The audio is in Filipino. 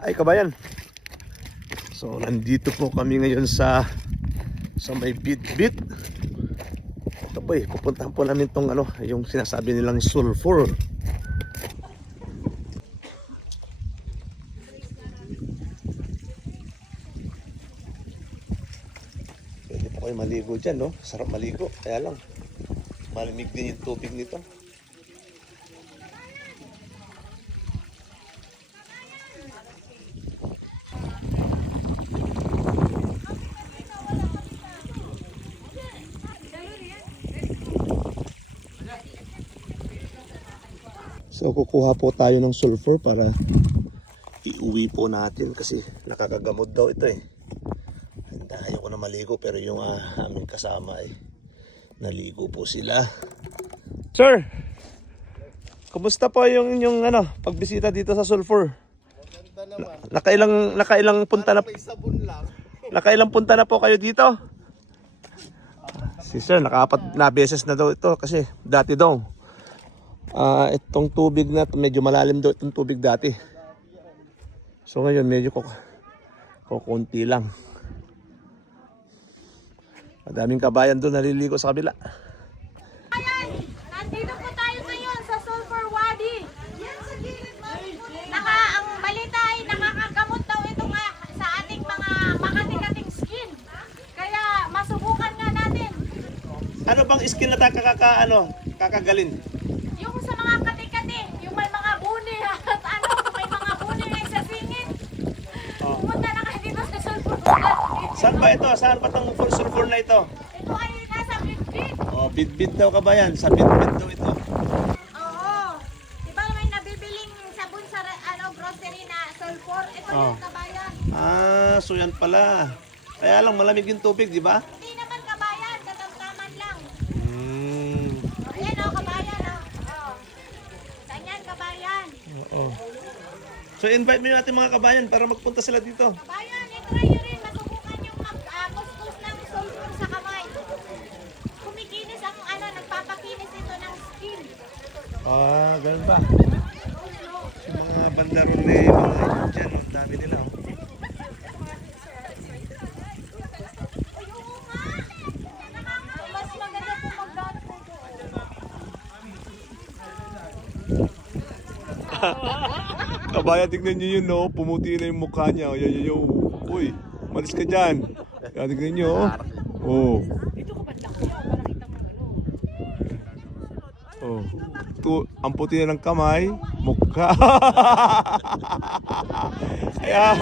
Ay kabayan. So nandito po kami ngayon sa may Bitbit. Ito po pupuntahan po namin tong yung sinasabi nilang sulfur. Pwede po kayo maligo dyan, no? Sarap maligo, kaya lang malamig din yung tubig nito. So kukuha po tayo ng sulfur para iuwi po natin kasi nakakagamot daw ito eh. Ayoko na maligo pero yung aming kasama naligo po sila. Sir, kumusta po yung pagbisita dito sa sulfur? Nakailang punta na? Nakailang punta na po kayo dito? Si sir, nakaapat na beses na daw ito kasi dati daw. Itong tubig na medyo malalim daw itong tubig dati. So ngayon medyo kukunti lang. Madaming kabayan doon naliligo sa kabila. Ayan, nandito po tayo ngayon sa Sulfur Wadi. Ang balita ay nakakagamot daw ito nga sa ating mga makatikating skin. Kaya masubukan nga natin. Ano bang skin na kakagalin? Yung sa mga katikati, yung may mga buni at may mga buni ay sa singit. Pumunta na kayo dito sa Sulfur Wadi. Saan ba ito? Saan pa itong sulfur na ito? Ito ay nasa Bitbit. Bitbit daw kabayan. Sa Bitbit daw ito. Oo. Diba may nabibiling sabon sa grocery na sulfur? Ito yung kabayan. So yan pala. Kaya lang malamig yung tubig, di ba? Hindi naman kabayan, katamtaman lang. Ayan kabayan Ganyan kabayan. Oo. So invite mo yung ating mga kabayan para magpunta sila dito. Kabayan, i-try nyo rin. Masubukan yung kuskus ng sulfur sa kamay. Kumikinis ang nagpapakinis ito ng skin. Ganun ba? Sa mga bandaron na mga dyan, ang dami nila. Mas maganda po magdaan po Kabayan, tignan nyo yun, no? Pumuti na yung mukha niya. Yo. Uy, malis ka dyan. Kaya tignan nyo, oh. Ang puti na ng kamay, mukha. Kaya,